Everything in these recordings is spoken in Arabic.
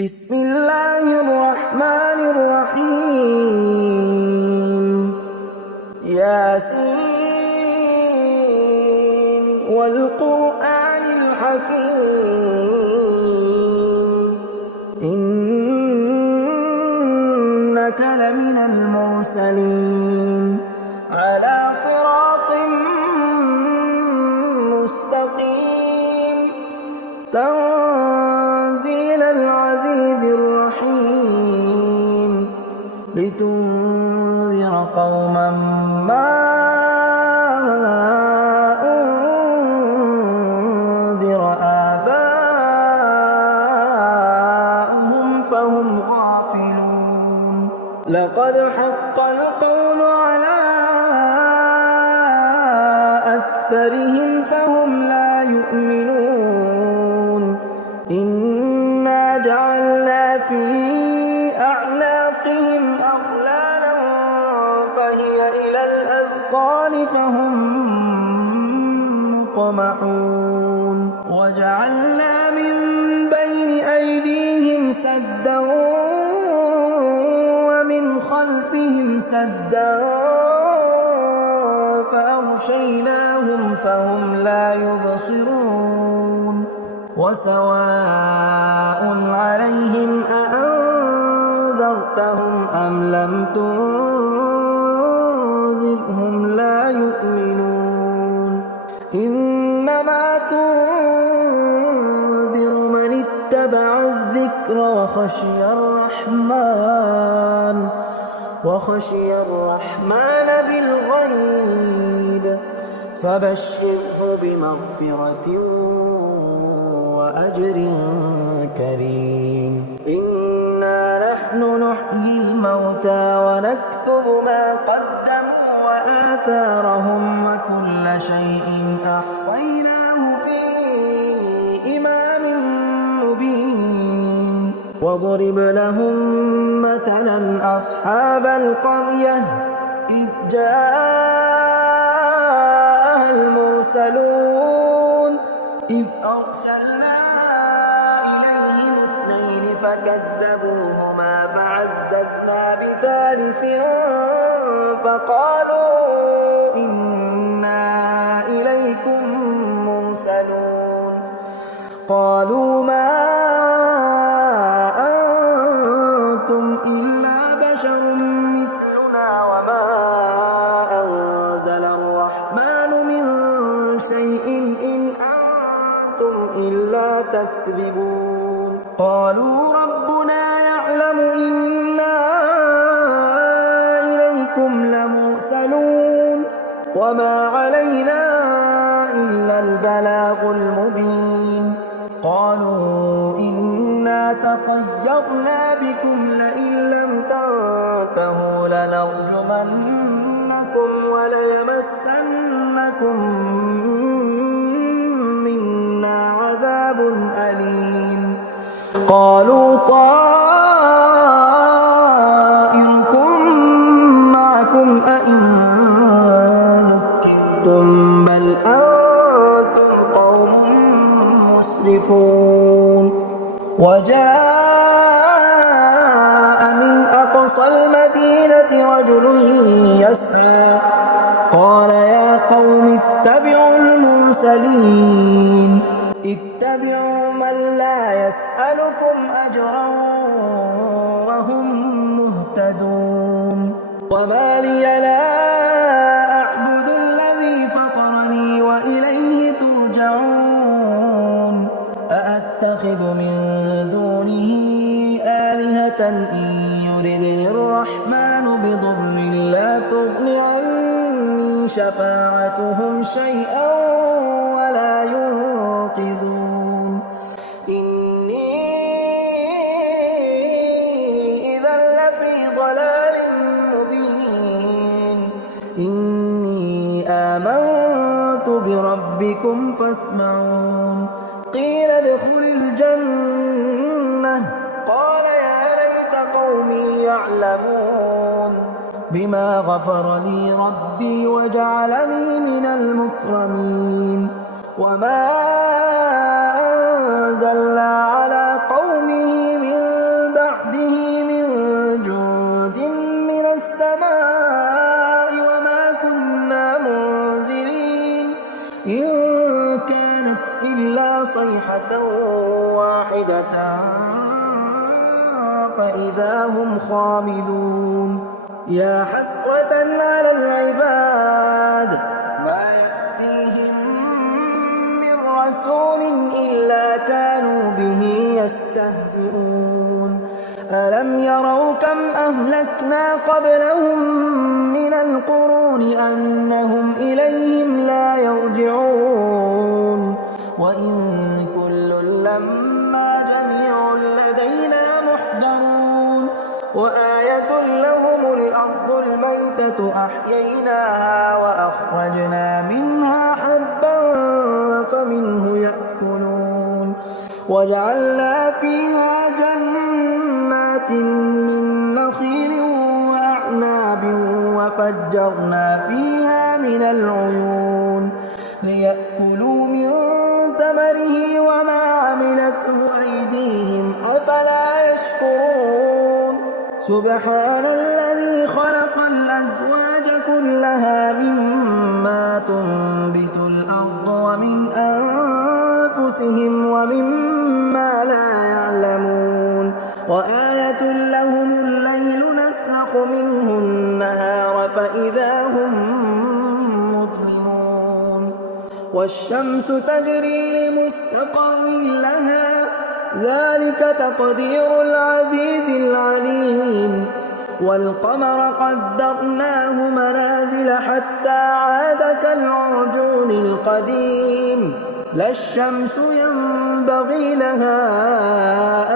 بسم الله الرحمن الرحيم ياسين والقرآن الحكيم إنك لمن المرسلين على صراط مستقيم تنزيل العزيز الرحيم لتنذر قوما ما أنذر آباؤهم فهم غافلون لقد حق القول على أكثرهم فهم لا يؤمنون إنا جعلنا في أعناقهم أغلالا فهي إلى الأذقان فهم مقمحون وجعلنا من بين أيديهم سدا ومن خلفهم سدا فأغشيناهم فهم لا يبصرون وسواء عليهم أأنذرتهم أم لم تنذرهم لا يؤمنون إنما تنذر من اتبع الذكر وخشي الرحمن بالغيب فبشره بمغفرة وأجر كريم إنا نحن نحيي الموتى ونكتب ما قدموا وآثارهم وكل شيء أحصيناه في إمام مبين واضرب لهم مثلا أصحاب القرية إذ جاءها المرسلون إذ أرسلنا إليهم اثنين فكذبوهما فعززنا بثالث فقالوا إنا إليكم مرسلون قالوا ما أنتم إلا بشر مثلنا وما أنزل الرحمن من شيء إن أنتم إلا تكذبون قالوا ربنا يعلم إنا إليكم لمرسلون وما علينا إلا البلاغ المبين قالوا إنا تطيرنا بكم لئن لم تنتهوا لنرجمنكم وليمسنكم منا عذاب أليم قالوا طائركم معكم أئن ذكرتم بل أنتم قوم مسرفون وجاء من أقصى المدينة رجل يسعى قال يا قوم اتبعوا المرسلين اتبعوا من لا يسألكم أجرا وهم مهتدون وما لي لا أعبد الذي فطرني وإليه ترجعون أأتخذ من دونه آلهة إن يردني الرحمن بضر لا تغن عني شفاعتهم شيئا ولا ينقذون إني إذا لفي ضلال مبين إني آمنت بربكم فاسمعون قيل ادخل الجنة قال يا ليت قومي يعلمون بما غفر لي ربي وجعلني من المكرمين وما أنزلنا على قومه من فإذا هم خامدون يا حسرة على العباد ما يأتيهم من رسول إلا كانوا به يستهزئون ألم يروا كم أهلكنا قبلهم من القرون أنهم إليهم لا يرجعون وإن كل لما جميع لدينا محضرون وآية لهم الأرض الميتة أحييناها وأخرجنا منها حبا فمنه يأكلون وجعلنا فيها جنات من نخيل وأعناب وفجرنا فيها من العيون ليأكلوا من ثمره وما عملته أيديهم أفلا يشكرون سبحان الذي خلق الأزواج كلها مما تنبت الأرض ومن أنفسهم ومما لا يعلمون وآية لهم الليل نسلخ منه النهار فإذا هم مظلمون والشمس تجري لمستقر لها ذلك تقدير العزيز العليم والقمر قدرناه منازل حتى عاد كالعرجون القديم لا الشمس ينبغي لها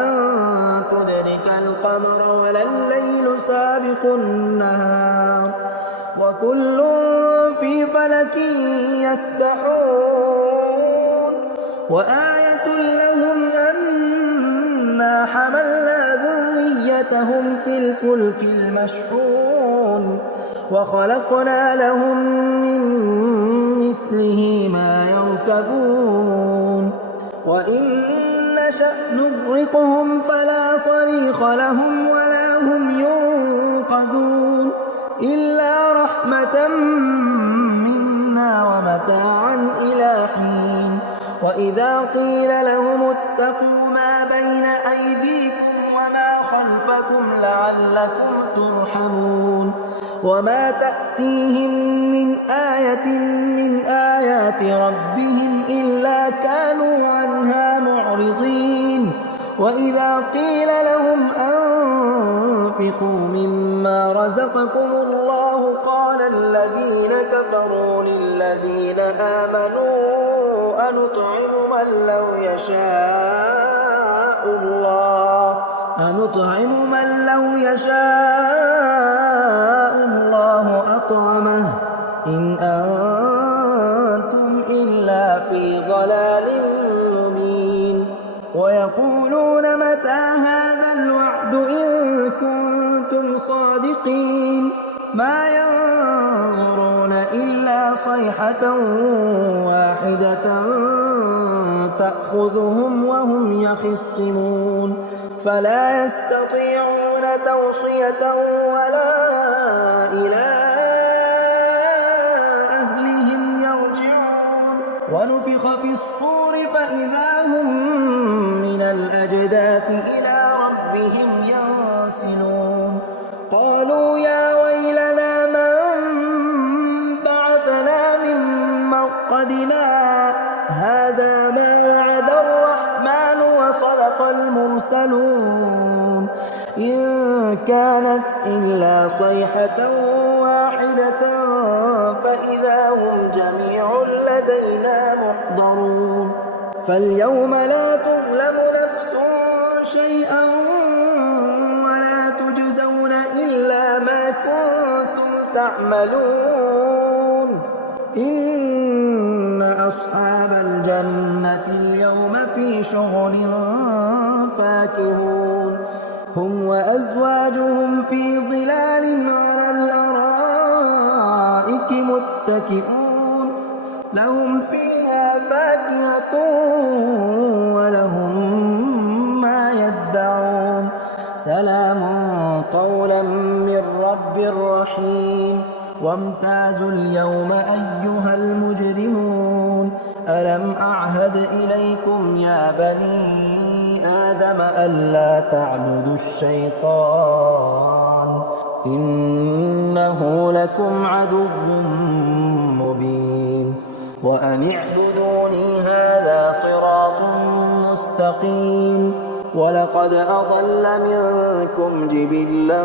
أن تدرك القمر ولا الليل سابق النهار وكل في فلك يسبحون وآية لهم أنا حملنا ذريتهم في الفلك المشحون وخلقنا لهم من مثله ما يركبون وإن نشأ نغرقهم فلا صريخ لهم ولا هم ينقذون إلا رحمة منا ومتاعا إلى حين وإذا قيل لهم اتقوا ما بين أيديكم وما خلفكم لعلكم ترحمون وما تأتيهم من آية من آيات ربهم إلا كانوا عنها معرضين وإذا قيل لهم أنفقوا مما رزقكم الله قال الذين كفروا للذين آمنوا أنطعم من لو يشاء الله أطعمه إن أنتم إلا في ضلال مبين ويقولون متى هذا الوعد إن كنتم صادقين ما ينظرون إلا صيحة واحدة تأخذهم وهم يخصمون فلا يستطيعون توصية ولا إلى أهلهم يرجعون ونفخ في الصور فإذا هم من الأجداث إلى ربهم ينسلون قالوا يا ويلنا من بعثنا من مرقدنا هذا ما وعد الرحمن وصدق المرسلون إن كانت إلا صيحة واحدة فإذا هم جميع لدينا محضرون فاليوم لا تظلم نفس شيئا ولا تجزون إلا ما كنتم تعملون إن أصحاب الجنة اليوم في شغل فاكهون هم وأزواجهم في ظلال على الأرائك متكئون لهم فيها فاكهة ولهم ما يدعون سلام قولا من رب رحيم وامتازوا اليوم أيها المجرمون ألم أعهد إليكم يا بني آدم آدم ألا تعبدوا الشيطان إنه لكم عدو مبين وأن اعبدوني هذا صراط مستقيم ولقد أضل منكم جبلا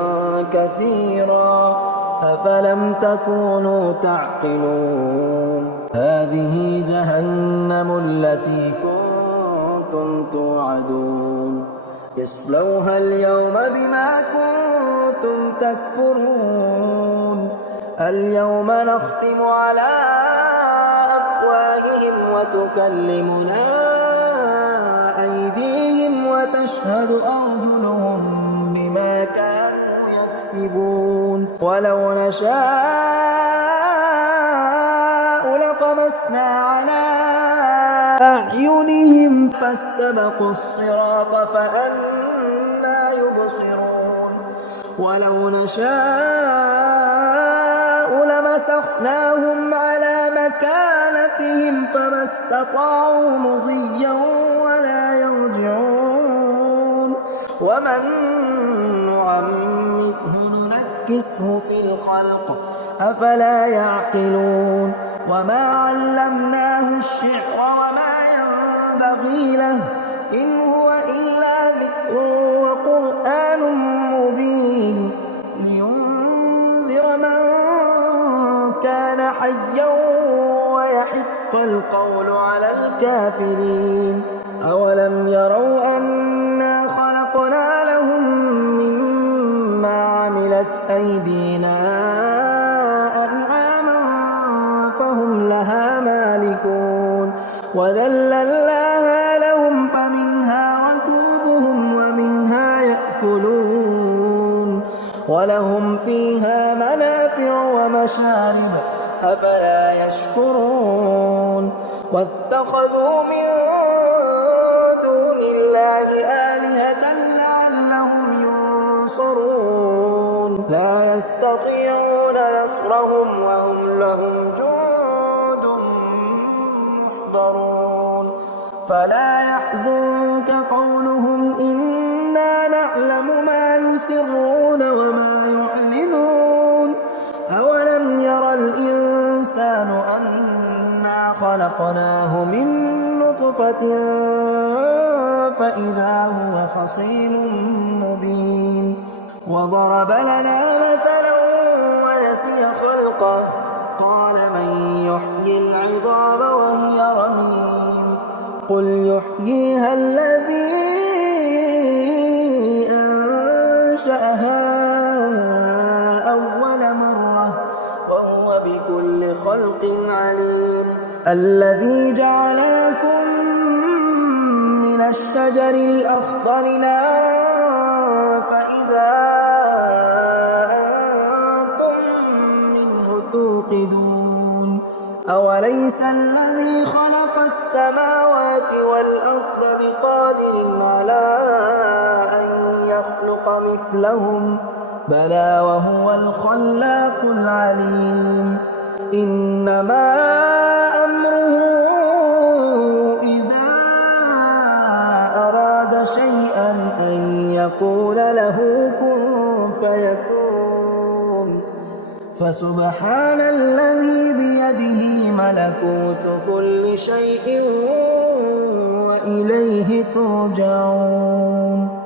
كثيرا أفلم تكونوا تعقلون هذه جهنم التي كنتم توعدون اصلوها اليوم بما كنتم تكفرون اليوم نختم على أفواههم وتكلمنا أيديهم وتشهد أرجلهم بما كانوا يكسبون ولو نشاء لطمسنا على أعينهم فاستبقوا الصراط فأنى يبصرون ولو نشاء لمسخناهم على مكانتهم فما استطاعوا مضيا ولا يرجعون ومن نعمره ننكسه في الخلق أفلا يعقلون وما علمناه الشعر وما ينبغي له إن هو إلا ذكر وقرآن مبين لينذر من كان حيا ويحق القول على الكافرين أولم يروا أنا خلقنا لهم مما عملت أيدينا أنعاما فهم لها مالكون وذللناها لهم فمنها ركوبهم ومنها يأكلون ولهم فيها منافع ومشارب أفلا يشكرون واتخذوا من دون الله آلهة لعلهم ينصرون لا يستطيعون نصرهم وهم لهم جند محضرون فلا يحزنك قولهم إنا نعلم ما يسرون وما يعلنون أولم ير الإنسان أنا خلقناه من نطفة فإذا هو خصيم مبين وضرب لنا مثلا ونسي خلقه قال من يحيي العظام وهي رميم قل يحييها الذي أنشأها أول مرة وهو بكل خلق عليم الذي جعل لكم من الشجر الأخضر نارا فإذا أنتم منه توقدون أوليس الذي خلق السماوات والأرض بقادر على أن يخلق مثلهم بلى وهو الخلاق العليم إنما أمره إذا أراد شيئا أن يقول له كن فيكون فسبحان الذي بيده ملكوت كل شيء وإليه ترجعون